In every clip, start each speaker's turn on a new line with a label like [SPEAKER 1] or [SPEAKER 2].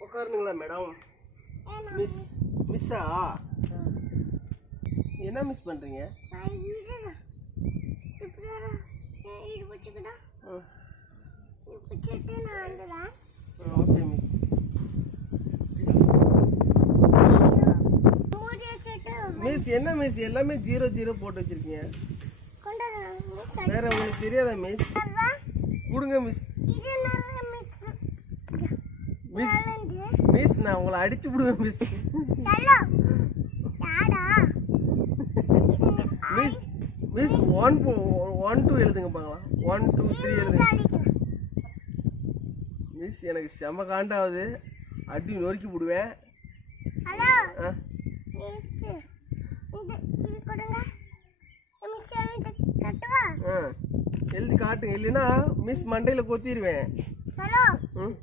[SPEAKER 1] உட்காருங்களா madam miss மிஸ்ஸா என்ன miss பண்ணுறீங்க okay miss miss என்ன மிஸ் எல்லாமே ஜீரோ ஜீரோ போட்டு வச்சிருக்கீங்க. வேற உங்களுக்கு தெரியாதா மிஸ் கொடுங்க மிஸ் மிஸ் மிஸ் நான் உங்களை அடிச்சு விடுவேன் miss miss miss one one two எழுதுங்க பார்க்கலாம். ஒன் டூ த்ரீ எழுதுங்க. மிஸ் எனக்கு செம காண்டாவது. அடி நொறுக்கி விடுவேன். எழுதி காட்டுங்க. இல்லைன்னா மிஸ் மண்டையில் கொத்திடுவேன் ம்.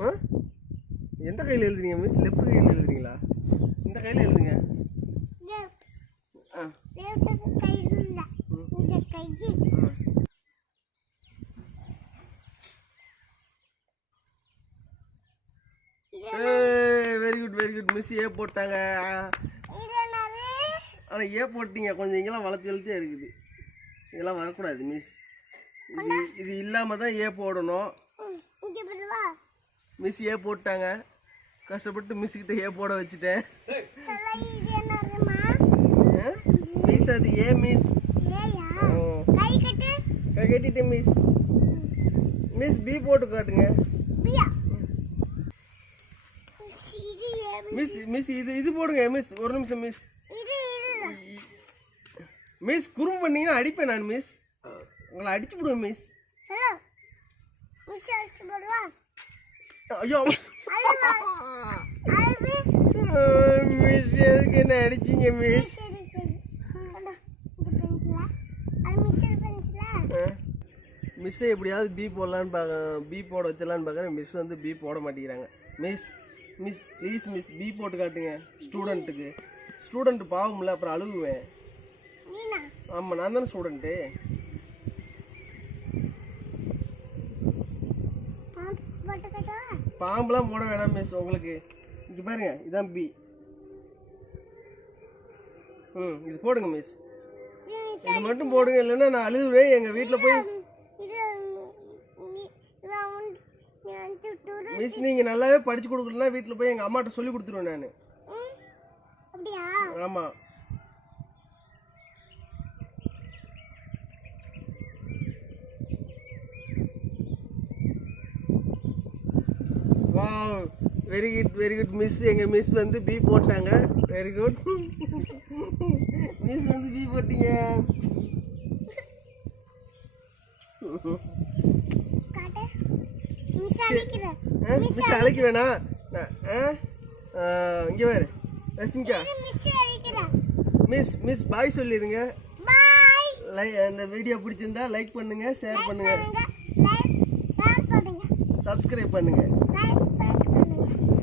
[SPEAKER 1] ஆ? எந்த கையில் எழுதுறீங்க மிஸ் லெஃப்ட் கையில் எழுதுறீங்களா? இந்த கையில் எழுதுங்க. ஆ.
[SPEAKER 2] இந்த கை.
[SPEAKER 1] Very good very good miss A போட்டாங்க. ஆனால் ஏ போட்டீங்க. கொஞ்சம் இங்கெல்லாம் வளர்த்து வளர்த்தே இருக்குது. இதெல்லாம் வரக்கூடாது மிஸ் இது இது இல்லாமல் தான் ஏ போடணும். மிஸ் ஏ போட்டாங்க. கஷ்டப்பட்டு மிஸ் கிட்ட ஏ போட வச்சுட்டேன்? மிஸ் அது ஏ மிஸ்.
[SPEAKER 2] கை கட்டு.
[SPEAKER 1] கை கட்டிட்டேன் மிஸ் மிஸ் பி போட்டு காட்டுங்க. மிஸ் மிஸ் இது இது போடுங்க மிஸ் ஒரு நிமிஷம் மிஸ் மிஸ் குறும் பண்ணீங்கன்னா அடிப்பேன் நான் மிஸ் உங்களை அடிச்சு விடுவேன் மிஸ்
[SPEAKER 2] போடுவா?
[SPEAKER 1] ஐயோ. மிஸ் எதுக்கு என்ன அடிச்சீங்க மிஸ்? மிஸ்ஸை எப்படியாவது பி போடலான்னு பார்க்க பி போட வச்சிடலான்னு பார்க்குறேன் மிஸ் வந்து பி போட மாட்டேங்கிறாங்க. Miss miss please miss B போட்டு காட்டுங்க ஸ்டூடெண்ட்டுக்கு ஸ்டூடெண்ட் பாவம்ல அப்புறம் அழுகுவேன். ஆமாம் நான் தானே ஸ்டூடெண்ட்டு பாம்புலாம் போட வேணாம் மிஸ் உங்களுக்கு. இங்கே பாருங்க இதான் பி ம் இது போடுங்க மிஸ்
[SPEAKER 2] இது
[SPEAKER 1] மட்டும் போடுங்க இல்லைன்னா நான் அழுகுவேன் எங்கள் வீட்டில் போய் மிஸ் நீங்கள் நல்லாவே படிச்சு கொடுக்கலன்னா வீட்டில் போய் எங்கள் அம்மாட்ட சொல்லி கொடுத்துருவேன் நான். ஆமாம் wow very good very good miss எங்கள் மிஸ் வந்து பி போட்டாங்க. வெரி குட் மிஸ் வந்து பி போட்டீங்க.
[SPEAKER 2] மிஸ்
[SPEAKER 1] அழைக்க வேணாம் இங்கே வேறு ரஷ்மிகா.
[SPEAKER 2] மிஸ்
[SPEAKER 1] மிஸ் பாய் சொல்லிடுங்க இந்த வீடியோ பிடிச்சிருந்தா லைக் பண்ணுங்க ஷேர் பண்ணுங்க. சப்ஸ்கிரைப் பண்ணுங்க.